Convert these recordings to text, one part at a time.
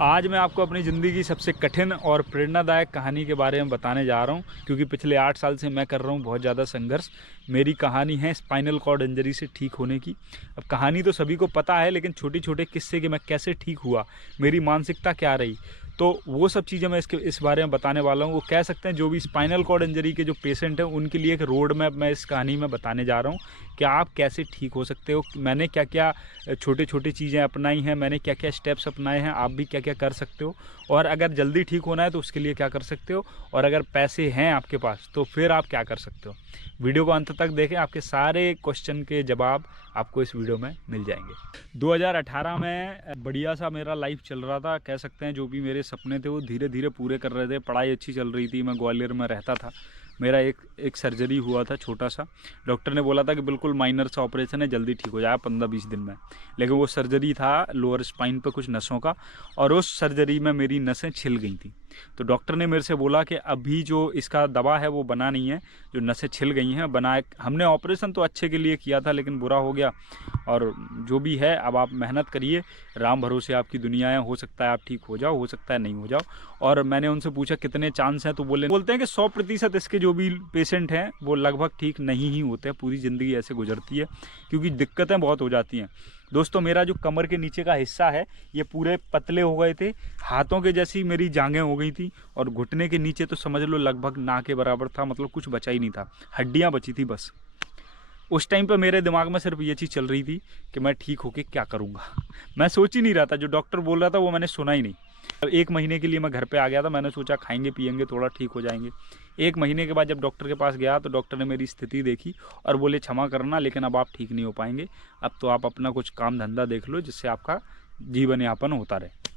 आज मैं आपको अपनी ज़िंदगी की सबसे कठिन और प्रेरणादायक कहानी के बारे में बताने जा रहा हूं, क्योंकि पिछले 8 साल से मैं कर रहा हूं बहुत ज़्यादा संघर्ष। मेरी कहानी है स्पाइनल कॉर्ड इंजरी से ठीक होने की। अब कहानी तो सभी को पता है, लेकिन छोटे छोटे किस्से कि मैं कैसे ठीक हुआ, मेरी मानसिकता क्या रही, तो वो सब चीज़ें मैं इस बारे में बताने वाला हूँ। वो कह सकते हैं जो भी स्पाइनल कॉर्ड इंजरी के जो पेशेंट हैं उनके लिए एक रोड मैप मैं इस कहानी में बताने जा रहा हूँ कि आप कैसे ठीक हो सकते हो। मैंने क्या क्या छोटे छोटे चीज़ें अपनाई हैं, मैंने क्या क्या स्टेप्स अपनाए हैं, आप भी क्या क्या कर सकते हो, और अगर जल्दी ठीक होना है तो उसके लिए क्या कर सकते हो, और अगर पैसे हैं आपके पास तो फिर आप क्या कर सकते हो। वीडियो को अंत तक देखें, आपके सारे क्वेश्चन के जवाब आपको इस वीडियो में मिल जाएंगे। 2018 में बढ़िया सा मेरा लाइफ चल रहा था, कह सकते हैं जो भी मेरे सपने थे वो धीरे धीरे पूरे कर रहे थे। पढ़ाई अच्छी चल रही थी, मैं ग्वालियर में रहता था। मेरा एक सर्जरी हुआ था छोटा सा। डॉक्टर ने बोला था कि बिल्कुल माइनर सा ऑपरेशन है, जल्दी ठीक हो जाए 15-20 दिन में। लेकिन वो सर्जरी था लोअर स्पाइन पे कुछ नसों का, और उस सर्जरी में मेरी नसें छिल गई थी। तो डॉक्टर ने मेरे से बोला कि अभी जो इसका दवा है वो बना नहीं है, जो नसें छिल गई हैं बना। हमने ऑपरेशन तो अच्छे के लिए किया था, लेकिन बुरा हो गया, और जो भी है अब आप मेहनत करिए, राम भरोसे आपकी दुनिया है, हो सकता है आप ठीक हो जाओ, हो सकता है नहीं हो जाओ। और मैंने उनसे पूछा कितने चांस हैं, तो बोलते हैं कि 100% इसके जो भी पेशेंट हैं वो लगभग ठीक नहीं ही होते हैं। पूरी ज़िंदगी ऐसे गुजरती है, क्योंकि दिक्कतें बहुत हो जाती हैं। दोस्तों, मेरा जो कमर के नीचे का हिस्सा है ये पूरे पतले हो गए थे, हाथों के जैसी मेरी जांघें हो गई थी, और घुटने के नीचे तो समझ लो लगभग ना के बराबर था, मतलब कुछ बचा ही नहीं था, हड्डियाँ बची थी बस। उस टाइम पे मेरे दिमाग में सिर्फ ये चीज़ चल रही थी कि मैं ठीक होके क्या करूँगा। मैं सोच ही नहीं रहा था, जो डॉक्टर बोल रहा था वो मैंने सुना ही नहीं। 1 महीने के लिए मैं घर पे आ गया था, मैंने सोचा खाएंगे पिएंगे थोड़ा ठीक हो जाएंगे। 1 महीने के बाद जब डॉक्टर के पास गया तो डॉक्टर ने मेरी स्थिति देखी और बोले क्षमा करना, लेकिन अब आप ठीक नहीं हो पाएंगे, अब तो आप अपना कुछ काम धंधा देख लो जिससे आपका जीवन यापन होता रहे।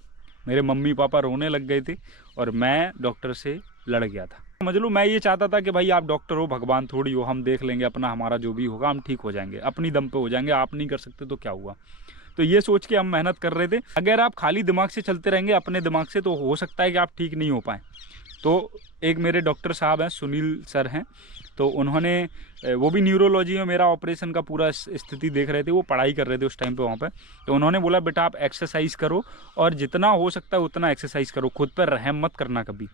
मेरे मम्मी पापा रोने लग गए थे और मैं डॉक्टर से लड़ गया था। समझ लो मैं ये चाहता था कि भाई आप डॉक्टर हो, भगवान थोड़ी हो, हम देख लेंगे अपना, हमारा जो भी होगा हम ठीक हो जाएंगे, अपनी दम पे हो जाएंगे, आप नहीं कर सकते तो क्या हुआ। तो ये सोच के हम मेहनत कर रहे थे। अगर आप खाली दिमाग से चलते रहेंगे अपने दिमाग से, तो हो सकता है कि आप ठीक नहीं हो पाएँ। तो एक मेरे डॉक्टर साहब हैं, सुनील सर हैं, तो उन्होंने वो भी न्यूरोलॉजी में मेरा ऑपरेशन का पूरा स्थिति देख रहे थे, वो पढ़ाई कर रहे थे उस टाइम पे वहाँ पे। तो उन्होंने बोला बेटा आप एक्सरसाइज करो, और जितना हो सकता है उतना एक्सरसाइज करो, खुद पर रहम मत करना कभी।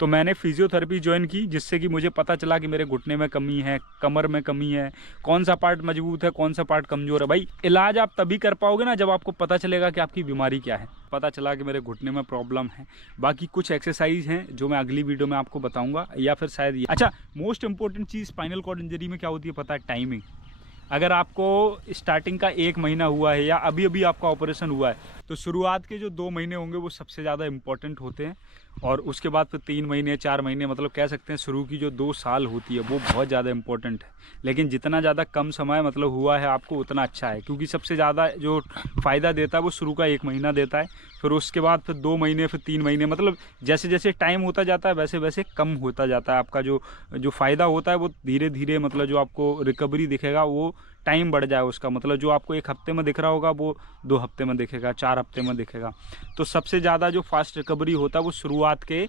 तो मैंने फिजियोथेरेपी ज्वाइन की, जिससे कि मुझे पता चला कि मेरे घुटने में कमी है, कमर में कमी है, कौन सा पार्ट मजबूत है, कौन सा पार्ट कमज़ोर है। भाई इलाज आप तभी कर पाओगे ना जब आपको पता चलेगा कि आपकी बीमारी क्या है। पता चला कि मेरे घुटने में प्रॉब्लम है। बाकी कुछ एक्सरसाइज हैं जो मैं अगली वीडियो में आपको बताऊंगा, या फिर शायद ये। अच्छा, मोस्ट इंपॉर्टेंट चीज़ स्पाइनल कॉर्ड इंजरी में क्या होती है पता है? टाइमिंग। अगर आपको स्टार्टिंग का 1 महीना हुआ है या अभी अभी आपका ऑपरेशन हुआ है, तो शुरुआत के जो 2 महीने होंगे वो सबसे ज़्यादा इंपॉर्टेंट होते हैं, और उसके बाद फिर 3 महीने 4 महीने, मतलब कह सकते हैं शुरू की जो 2 साल होती है वो बहुत ज़्यादा इंपॉर्टेंट है। लेकिन जितना ज़्यादा कम समय मतलब हुआ है आपको उतना अच्छा है, क्योंकि सबसे ज़्यादा जो फ़ायदा देता है वो शुरू का 1 महीना देता है, फिर उसके बाद फिर 2 महीने, फिर 3 महीने, मतलब जैसे जैसे टाइम होता जाता है वैसे वैसे कम होता जाता है। आपका जो फ़ायदा होता है वो धीरे धीरे, मतलब जो आपको रिकवरी दिखेगा वो टाइम बढ़ जाए उसका, मतलब जो आपको 1 हफ्ते में दिख रहा होगा वो 2 हफ्ते में दिखेगा, 4 हफ्ते में दिखेगा। तो सबसे ज़्यादा जो फास्ट रिकवरी होता है वो शुरुआत के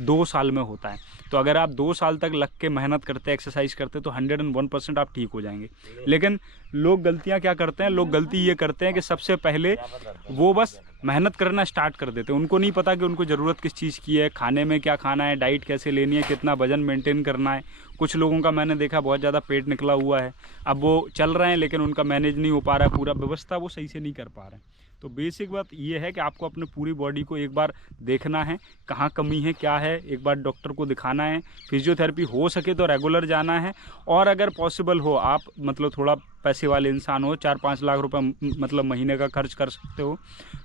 2 साल में होता है। तो अगर आप 2 साल तक लग के मेहनत करते, एक्सरसाइज करते, तो 101% आप ठीक हो जाएंगे। लेकिन लोग गलतियां क्या करते हैं, लोग गलती ये करते हैं कि सबसे पहले वो बस मेहनत करना स्टार्ट कर देते हैं। उनको नहीं पता कि उनको ज़रूरत किस चीज़ की है, खाने में क्या खाना है, डाइट कैसे लेनी है, कितना वजन मेंटेन करना है। कुछ लोगों का मैंने देखा बहुत ज़्यादा पेट निकला हुआ है, अब वो चल रहे हैं लेकिन उनका मैनेज नहीं हो पा रहा है, पूरा व्यवस्था वो सही से नहीं कर पा रहे हैं। तो बेसिक बात ये है कि आपको अपने पूरी बॉडी को एक बार देखना है, कहाँ कमी है क्या है, एक बार डॉक्टर को दिखाना है। फिजियोथेरेपी हो सके तो रेगुलर जाना है, और अगर पॉसिबल हो, आप मतलब थोड़ा पैसे वाले इंसान हो, 4-5 लाख रुपए मतलब महीने का खर्च कर सकते हो,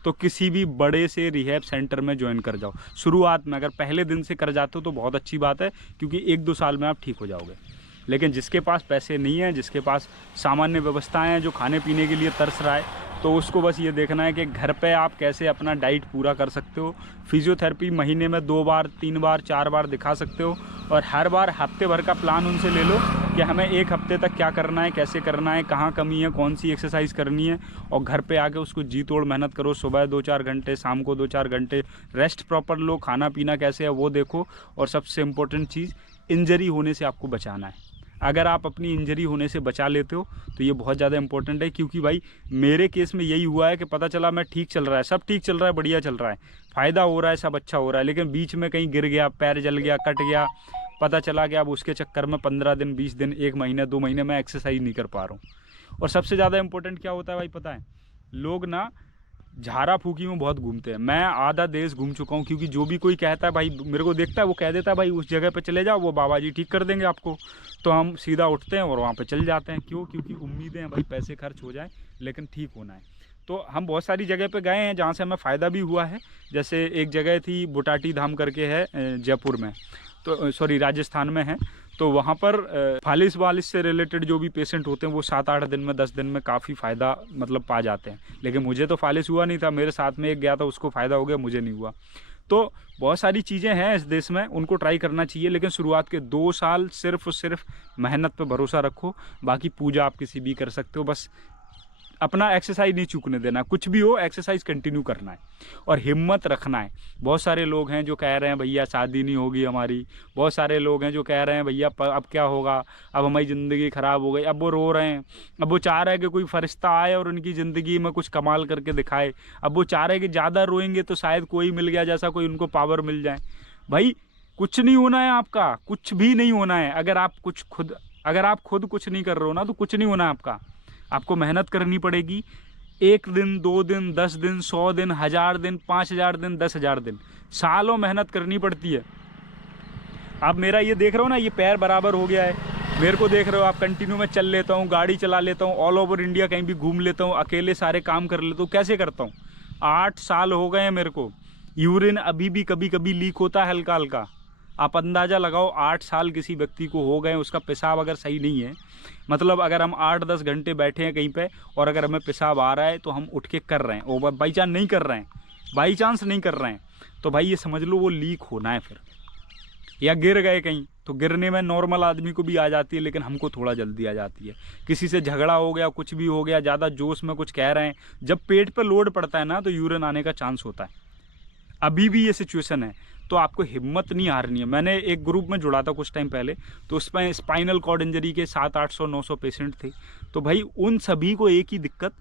तो किसी भी बड़े से रिहैब सेंटर में ज्वाइन कर जाओ। शुरुआत में अगर पहले दिन से कर जाते हो तो बहुत अच्छी बात है, क्योंकि 1-2 साल में आप ठीक हो जाओगे। लेकिन जिसके पास पैसे नहीं हैं, जिसके पास सामान्य व्यवस्थाएं हैं, जो खाने पीने के लिए तरस रहा है, तो उसको बस ये देखना है कि घर पे आप कैसे अपना डाइट पूरा कर सकते हो। फिजियोथेरेपी महीने में 2 बार 3 बार 4 बार दिखा सकते हो, और हर बार हफ्ते भर का प्लान उनसे ले लो कि हमें 1 हफ्ते तक क्या करना है, कैसे करना है, कहाँ कमी है, कौन सी एक्सरसाइज करनी है, और घर पे आके उसको जी तोड़ मेहनत करो। सुबह 2-4 घंटे, शाम को 2-4 घंटे रेस्ट प्रॉपर लो, खाना पीना कैसे है वो देखो, और सबसे इम्पोर्टेंट चीज़ इंजरी होने से आपको बचाना है। अगर आप अपनी इंजरी होने से बचा लेते हो तो ये बहुत ज़्यादा इंपॉर्टेंट है, क्योंकि भाई मेरे केस में यही हुआ है कि पता चला मैं ठीक चल रहा है, सब ठीक चल रहा है, बढ़िया चल रहा है, फ़ायदा हो रहा है, सब अच्छा हो रहा है, लेकिन बीच में कहीं गिर गया, पैर जल गया, कट गया, पता चला कि अब उसके चक्कर में 15 दिन, 20 दिन, 1 महीना, 2 महीने मैं एक्सरसाइज नहीं कर पा रहा हूँ। और सबसे ज़्यादा इंपॉर्टेंट क्या होता है भाई पता है, लोग ना झाड़ा फूकी में बहुत घूमते हैं। मैं आधा देश घूम चुका हूँ, क्योंकि जो भी कोई कहता है भाई, मेरे को देखता है, वो कह देता है भाई उस जगह पे चले जाओ, वो बाबा जी ठीक कर देंगे आपको, तो हम सीधा उठते हैं और वहाँ पे चल जाते हैं। क्यों? क्योंकि उम्मीदें हैं भाई पैसे खर्च हो जाए लेकिन ठीक होना है। तो हम बहुत सारी जगह पे गए हैं जहाँ से हमें फ़ायदा भी हुआ है। जैसे एक जगह थी बुटाटी धाम करके है जयपुर में, तो सॉरी राजस्थान में है। तो वहाँ पर फालिस वालिस से रिलेटेड जो भी पेशेंट होते हैं वो 7-8 दिन में, 10 दिन में काफ़ी फ़ायदा मतलब पा जाते हैं। लेकिन मुझे तो फालिस हुआ नहीं था, मेरे साथ में एक गया था, उसको फ़ायदा हो गया, मुझे नहीं हुआ। तो बहुत सारी चीज़ें हैं इस देश में, उनको ट्राई करना चाहिए, लेकिन शुरुआत के 2 साल सिर्फ और सिर्फ मेहनत पे भरोसा रखो। बाकी पूजा आप किसी भी कर सकते हो, बस अपना एक्सरसाइज नहीं चूकने देना। कुछ भी हो एक्सरसाइज कंटिन्यू करना है और हिम्मत रखना है। बहुत सारे लोग हैं जो कह रहे हैं भैया शादी नहीं होगी हमारी, बहुत सारे लोग हैं जो कह रहे हैं भैया अब क्या होगा, अब हमारी ज़िंदगी ख़राब हो गई। अब वो रो रहे हैं, अब वो चाह रहे हैं कि कोई फरिश्ता आए और उनकी ज़िंदगी में कुछ कमाल करके दिखाए। अब वो चाह रहे हैं कि ज़्यादा रोएंगे तो शायद कोई मिल गया जैसा, कोई उनको पावर मिल जाए। भाई कुछ नहीं होना है आपका, कुछ भी नहीं होना है। अगर आप खुद कुछ नहीं कर रहे हो ना, तो कुछ नहीं होना है आपका। आपको मेहनत करनी पड़ेगी। 1 दिन, 2 दिन, 10 दिन, 100 दिन, 1000 दिन, 5000 दिन, 10,000 दिन, सालों मेहनत करनी पड़ती है। आप मेरा ये देख रहे हो ना, ये पैर बराबर हो गया है, मेरे को देख रहे हो आप। कंटिन्यू में चल लेता हूँ, गाड़ी चला लेता हूँ, ऑल ओवर इंडिया कहीं भी घूम लेता हूँ, अकेले सारे काम कर लेता हूँ। कैसे करता हूँ? 8 साल हो गए हैं मेरे को। यूरिन अभी भी कभी कभी लीक होता है हल्का हल्का। आप अंदाज़ा लगाओ 8 साल किसी व्यक्ति को हो गए, उसका पेशाब अगर सही नहीं है, मतलब अगर हम 8-10 घंटे बैठे हैं कहीं पे और अगर हमें पेशाब आ रहा है तो हम उठ के कर रहे हैं, और बाई चांस नहीं कर रहे हैं, बाई चांस नहीं कर रहे हैं, तो भाई ये समझ लो वो लीक होना है फिर। या गिर गए कहीं, तो गिरने में नॉर्मल आदमी को भी आ जाती है, लेकिन हमको थोड़ा जल्दी आ जाती है। किसी से झगड़ा हो गया, कुछ भी हो गया, ज़्यादा जोश में कुछ कह रहे हैं, जब पेट पर लोड पड़ता है ना तो यूरिन आने का चांस होता है। अभी भी ये सिचुएशन है, तो आपको हिम्मत नहीं हारनी है। मैंने एक ग्रुप में जुड़ा था कुछ टाइम पहले, तो उसमें स्पाइनल कॉर्ड इंजरी के 700-800-900 पेशेंट थे। तो भाई उन सभी को एक ही दिक्कत,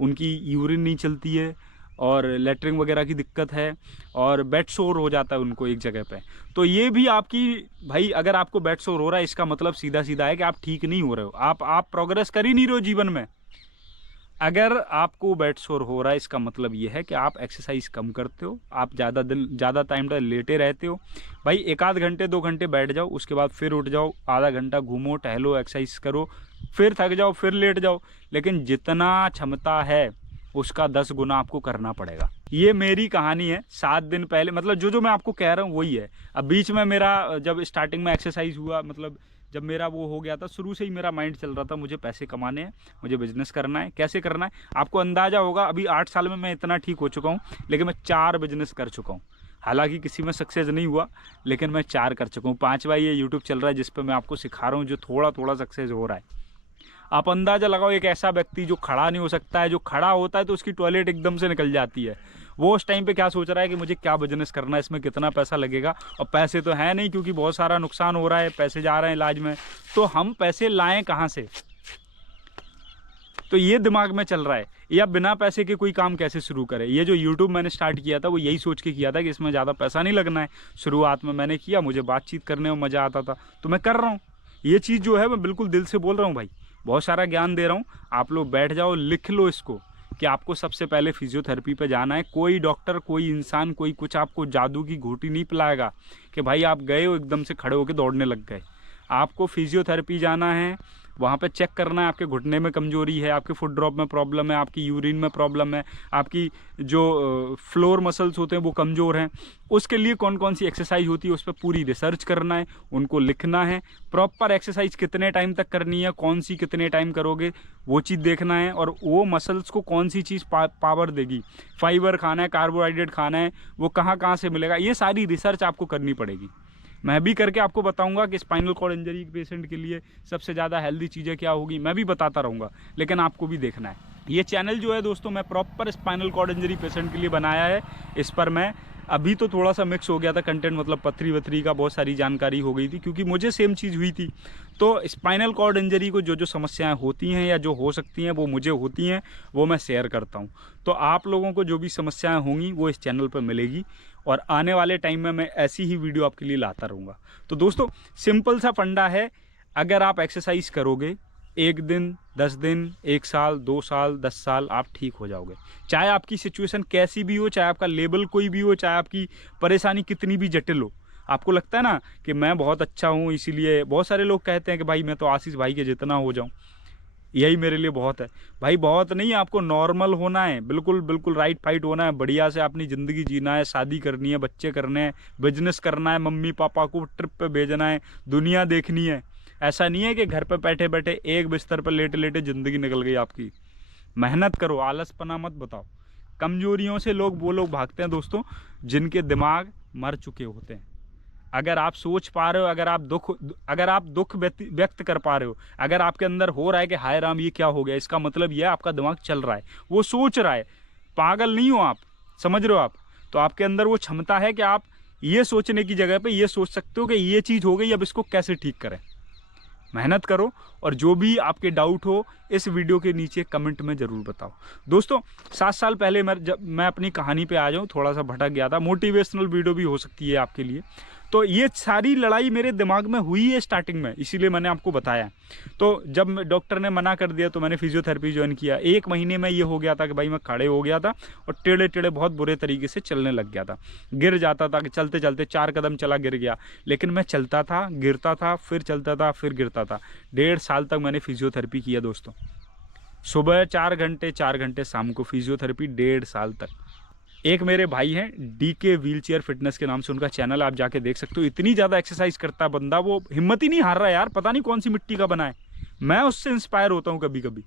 उनकी यूरिन नहीं चलती है और लेटरिंग वगैरह की दिक्कत है और बेड सोर हो जाता है उनको एक जगह पे। तो ये भी आपकी, भाई अगर आपको बेड सोर हो रहा है, इसका मतलब सीधा सीधा है कि आप ठीक नहीं हो रहे हो, आप प्रोग्रेस कर ही नहीं रहे हो जीवन में। अगर आपको बेड सोर हो रहा है, इसका मतलब ये है कि आप एक्सरसाइज कम करते हो, आप ज़्यादा टाइम तक लेटे रहते हो। भाई 1-8 घंटे 2 घंटे बैठ जाओ, उसके बाद फिर उठ जाओ, आधा घंटा घूमो, टहलो, एक्सरसाइज करो, फिर थक जाओ, फिर लेट जाओ। लेकिन जितना क्षमता है उसका 10 गुना आपको करना पड़ेगा। ये मेरी कहानी है 7 दिन पहले, मतलब जो मैं आपको कह रहा हूँ वही है। अब बीच में मेरा जब स्टार्टिंग में एक्सरसाइज हुआ, मतलब जब मेरा वो हो गया था, शुरू से ही मेरा माइंड चल रहा था मुझे पैसे कमाने हैं, मुझे बिजनेस करना है। कैसे करना है आपको अंदाज़ा होगा। अभी 8 साल में मैं इतना ठीक हो चुका हूँ, लेकिन मैं 4 बिजनेस कर चुका हूँ। हालांकि किसी में सक्सेस नहीं हुआ, लेकिन मैं 4 कर चुका हूँ। 5वां ये यूट्यूब चल रहा है जिस पर मैं आपको सिखा रहा हूँ, जो थोड़ा थोड़ा सक्सेस हो रहा है। आप अंदाज़ा लगाओ, एक ऐसा व्यक्ति जो खड़ा नहीं हो सकता है, जो खड़ा होता है तो उसकी टॉयलेट एकदम से निकल जाती है, वो उस टाइम पे क्या सोच रहा है कि मुझे क्या बिजनेस करना है, इसमें कितना पैसा लगेगा। और पैसे तो है नहीं, क्योंकि बहुत सारा नुकसान हो रहा है, पैसे जा रहे हैं इलाज में, तो हम पैसे लाएं कहाँ से? तो ये दिमाग में चल रहा है, या बिना पैसे के कोई काम कैसे शुरू करें। ये जो यूट्यूब मैंने स्टार्ट किया था वो यही सोच के किया था कि इसमें ज़्यादा पैसा नहीं लगना है। शुरुआत में मैंने किया, मुझे बातचीत करने में मज़ा आता था, तो मैं कर रहा हूँ। ये चीज़ जो है मैं बिल्कुल दिल से बोल रहा हूँ भाई, बहुत सारा ज्ञान दे रहा हूँ। आप लोग बैठ जाओ, लिख लो इसको कि आपको सबसे पहले फिजियोथेरेपी पे जाना है। कोई डॉक्टर, कोई इंसान, कोई कुछ आपको जादू की घूंटी नहीं पिलाएगा कि भाई आप गए हो एकदम से खड़े होकर दौड़ने लग गए। आपको फिजियोथेरेपी जाना है, वहाँ पे चेक करना है आपके घुटने में कमजोरी है, आपके फुट ड्रॉप में प्रॉब्लम है, आपकी यूरिन में प्रॉब्लम है, आपकी जो फ्लोर मसल्स होते हैं वो कमज़ोर हैं। उसके लिए कौन कौन सी एक्सरसाइज होती है उस पर पूरी रिसर्च करना है, उनको लिखना है। प्रॉपर एक्सरसाइज कितने टाइम तक करनी है, कौन सी कितने टाइम करोगे, वो चीज़ देखना है। और वो मसल्स को कौन सी चीज़ पावर देगी, फाइबर खाना है, कार्बोहाइड्रेट खाना है, वो कहाँ कहाँ से मिलेगा, ये सारी रिसर्च आपको करनी पड़ेगी। मैं भी करके आपको बताऊंगा कि स्पाइनल कॉर्ड इंजरी पेशेंट के लिए सबसे ज़्यादा हेल्दी चीज़ें क्या होगी, मैं भी बताता रहूँगा, लेकिन आपको भी देखना है। ये चैनल जो है दोस्तों, मैं proper spinal cord injury patient के लिए बनाया है। इस पर मैं अभी तो थोड़ा सा मिक्स हो गया था कंटेंट, मतलब पथरी वथरी का बहुत सारी जानकारी हो गई थी, क्योंकि मुझे सेम चीज़ हुई थी। तो स्पाइनल कॉर्ड इंजरी को जो जो समस्याएं होती हैं या जो हो सकती हैं वो मुझे होती हैं, वो मैं शेयर करता हूं। तो आप लोगों को जो भी समस्याएं होंगी वो इस चैनल पर मिलेगी, और आने वाले टाइम में मैं ऐसी ही वीडियो आपके लिए लाता रहूँगा। तो दोस्तों सिंपल सा फंडा है, अगर आप एक्सरसाइज करोगे 1 दिन, 10 दिन, 1 साल, 2 साल, 10 साल, आप ठीक हो जाओगे। चाहे आपकी सिचुएशन कैसी भी हो, चाहे आपका लेवल कोई भी हो, चाहे आपकी परेशानी कितनी भी जटिल हो। आपको लगता है ना कि मैं बहुत अच्छा हूँ, इसीलिए बहुत सारे लोग कहते हैं कि भाई मैं तो आशीष भाई के जितना हो जाऊँ, यही मेरे लिए बहुत है। भाई बहुत नहीं, आपको नॉर्मल होना है, बिल्कुल बिल्कुल राइट फाइट होना है, बढ़िया से अपनी ज़िंदगी जीना है, शादी करनी है, बच्चे करने हैं, बिजनेस करना है, मम्मी पापा को ट्रिप पे भेजना है, दुनिया देखनी है। ऐसा नहीं है कि घर पे बैठे बैठे एक बिस्तर पर लेटे लेटे ज़िंदगी निकल गई आपकी। मेहनत करो, आलसपना मत बताओ। कमजोरियों से वो लोग भागते हैं दोस्तों जिनके दिमाग मर चुके होते हैं। अगर आप सोच पा रहे हो, अगर आप दुख व्यक्त कर पा रहे हो, अगर आपके अंदर हो रहा है कि हाय राम ये क्या हो गया, इसका मतलब ये आपका दिमाग चल रहा है, वो सोच रहा है। पागल नहीं हो आप, समझ रहे हो आप? तो आपके अंदर वो क्षमता है कि आप ये सोचने की जगह पे ये सोच सकते हो कि ये चीज़ हो गई, अब इसको कैसे ठीक करें। मेहनत करो, और जो भी आपके डाउट हो इस वीडियो के नीचे कमेंट में ज़रूर बताओ। दोस्तों 7 साल पहले जब मैं अपनी कहानी पे आ जाऊँ, थोड़ा सा भटक गया था, मोटिवेशनल वीडियो भी हो सकती है आपके लिए। तो ये सारी लड़ाई मेरे दिमाग में हुई है स्टार्टिंग में, इसीलिए मैंने आपको बताया। तो जब डॉक्टर ने मना कर दिया तो मैंने फिजियोथेरेपी ज्वाइन किया। 1 महीने में ये हो गया था कि भाई मैं खड़े हो गया था और टेढ़े टेढ़े बहुत बुरे तरीके से चलने लग गया था। गिर जाता था कि चलते चलते 4 कदम चला गिर गया, लेकिन मैं चलता था, गिरता था, फिर चलता था, फिर गिरता था। 1.5 साल तक मैंने फिजियोथेरेपी किया दोस्तों। सुबह 4 घंटे, 4 घंटे शाम को फिजियोथेरेपी, 1.5 साल तक। एक मेरे भाई हैं DK व्हीलचेयर फिटनेस के नाम से उनका चैनल, आप जाके देख सकते हो। इतनी ज़्यादा एक्सरसाइज करता है बंदा, वो हिम्मत ही नहीं हार रहा यार, पता नहीं कौन सी मिट्टी का बना है। मैं उससे इंस्पायर होता हूँ कभी कभी।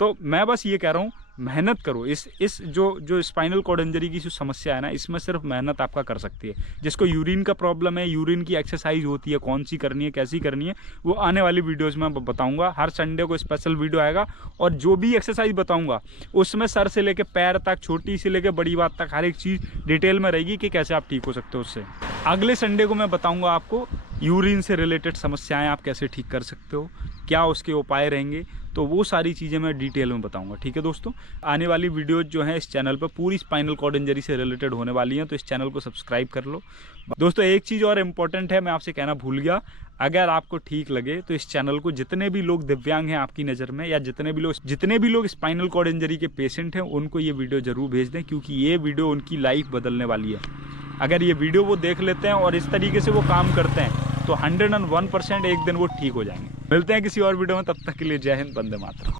तो मैं बस ये कह रहा हूँ, मेहनत करो। इस जो स्पाइनल कॉर्ड इंजरी की जो समस्या है ना, इसमें सिर्फ मेहनत आपका कर सकती है। जिसको यूरिन का प्रॉब्लम है, यूरिन की एक्सरसाइज होती है, कौन सी करनी है, कैसी करनी है, वो आने वाली वीडियोज़ में बताऊँगा। हर संडे को स्पेशल वीडियो आएगा, और जो भी एक्सरसाइज बताऊँगा उसमें सर से लेकर पैर तक, छोटी से लेकर बड़ी बात तक, हर एक चीज़ डिटेल में रहेगी कि कैसे आप ठीक हो सकते हो उससे। अगले संडे को मैं बताऊँगा आपको यूरिन से रिलेटेड समस्याएँ आप कैसे ठीक कर सकते हो, क्या उसके उपाय रहेंगे, तो वो सारी चीज़ें मैं डिटेल में बताऊंगा। ठीक है दोस्तों, आने वाली वीडियोज जो है इस चैनल पर पूरी स्पाइनल कॉर्ड इंजरी से रिलेटेड होने वाली हैं, तो इस चैनल को सब्सक्राइब कर लो। दोस्तों एक चीज़ और इम्पॉर्टेंट है, मैं आपसे कहना भूल गया, अगर आपको ठीक लगे तो इस चैनल को जितने भी लोग दिव्यांग हैं आपकी नज़र में, या जितने भी लोग स्पाइनल कॉर्ड इंजरी के पेशेंट हैं, उनको ये वीडियो ज़रूर भेज दें, क्योंकि ये वीडियो उनकी लाइफ बदलने वाली है। अगर ये वीडियो वो देख लेते हैं और इस तरीके से वो काम करते हैं तो 101% एक दिन वो ठीक हो जाएंगे। मिलते हैं किसी और वीडियो में, तब तक के लिए जय हिंद, वंदे मातरम।